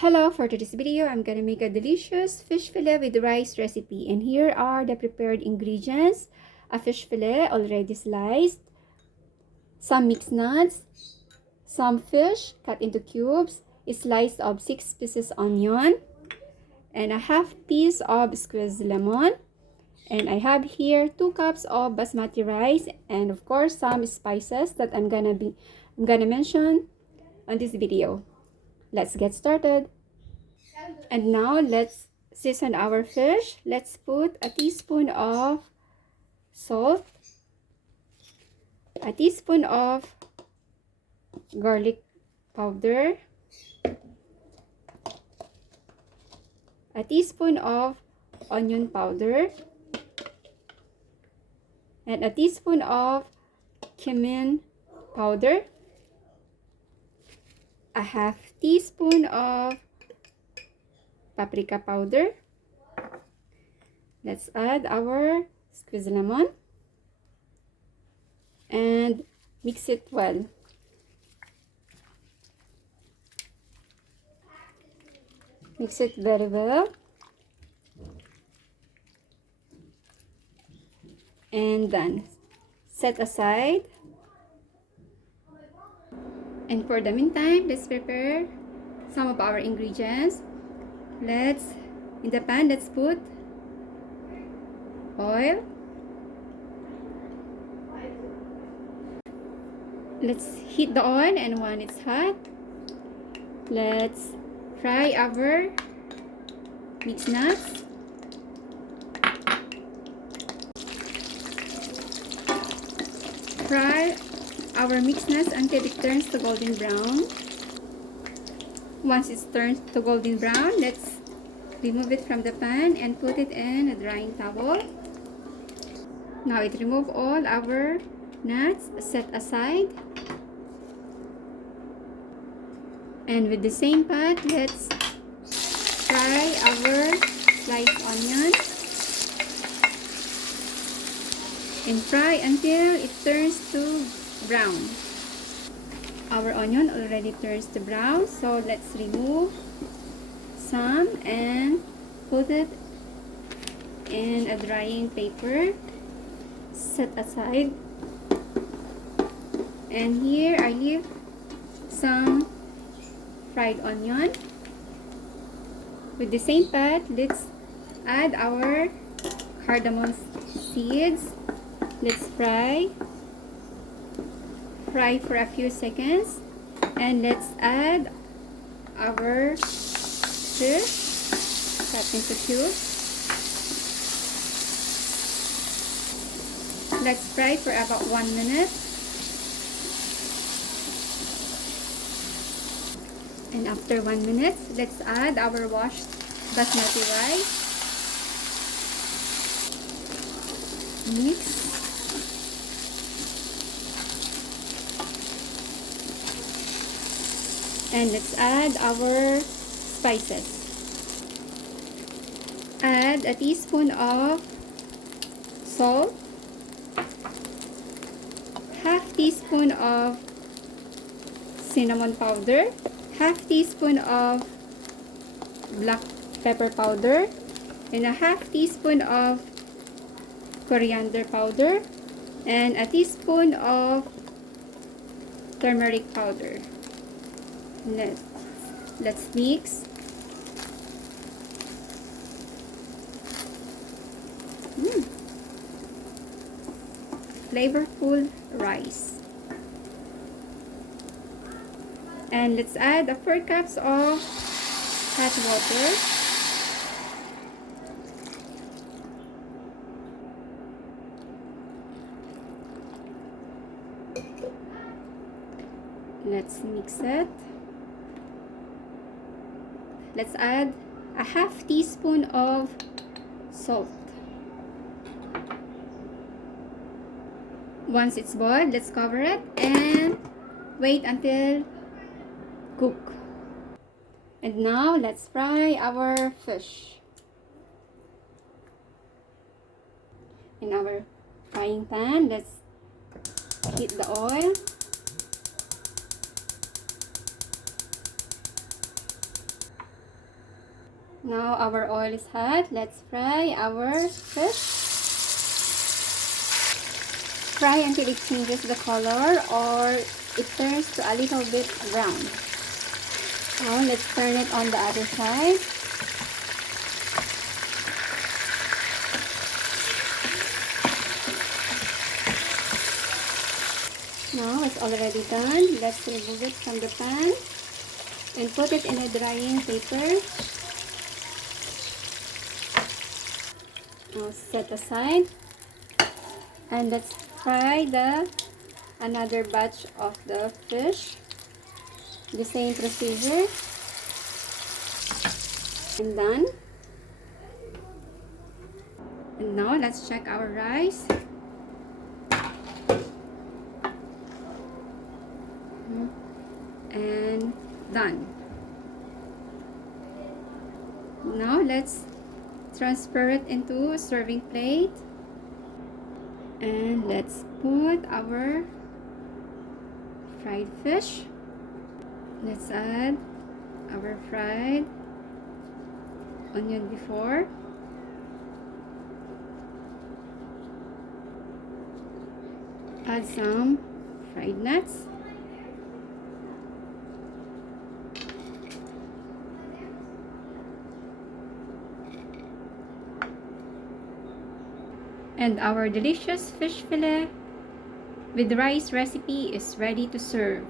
Hello, for today's video, I'm gonna make a delicious fish fillet with rice recipe. And here are the prepared ingredients. A fish fillet already sliced, some mixed nuts, some fish cut into cubes, a slice of 6 pieces onion, and a half piece of squeezed lemon. And I have here 2 cups of basmati rice, and of course some spices that I'm gonna mention on this video. Let's get started. And now let's season our fish. Let's put a teaspoon of salt, a teaspoon of garlic powder, a teaspoon of onion powder, and a teaspoon of cumin powder, a half teaspoon of paprika powder. Let's add our squeezed lemon and mix it well. Mix it very well. And then set aside. And for the meantime, let's prepare some of our ingredients. In the pan, let's put oil. Let's heat the oil, and when it's hot, let's fry our mixed nuts. Fry our mixed nuts until it turns to golden brown. Once it's turned to golden brown, let's remove it from the pan and put it in a drying towel. Now it remove all our nuts, set aside. And with the same pot, let's fry our sliced onion and fry until it turns to brown. Our onion already turns to brown, so let's remove some and put it in a drying paper. Set aside. And here I leave some fried onion. With the same pot, let's add our cardamom seeds. Let's fry for a few seconds, and let's add our fish cut into cubes. Let's fry for about 1 minute. And after 1 minute, let's add our washed basmati rice. Mix. And let's add our spices. Add a teaspoon of salt, half teaspoon of cinnamon powder, half teaspoon of black pepper powder, and a half teaspoon of coriander powder, and a teaspoon of turmeric powder. Let's mix. Flavorful rice. And let's add 4 cups of hot water. Let's mix it. Let's add a half teaspoon of salt. Once it's boiled, let's cover it and wait until cook. And now let's fry our fish. In our frying pan, let's heat the oil. Now our oil is hot. Let's fry our fish. Fry until it changes the color or it turns to a little bit brown. Now let's turn it on the other side. Now it's already done. Let's remove it from the pan and put it in a drying paper. Now set aside. And let's fry another batch of the fish. The same procedure. And done. And now let's check our rice. And done. Now let's transfer it into a serving plate. And let's put our fried fish. Let's add our fried onion before. Add some fried nuts. And our delicious fish fillet with rice recipe is ready to serve.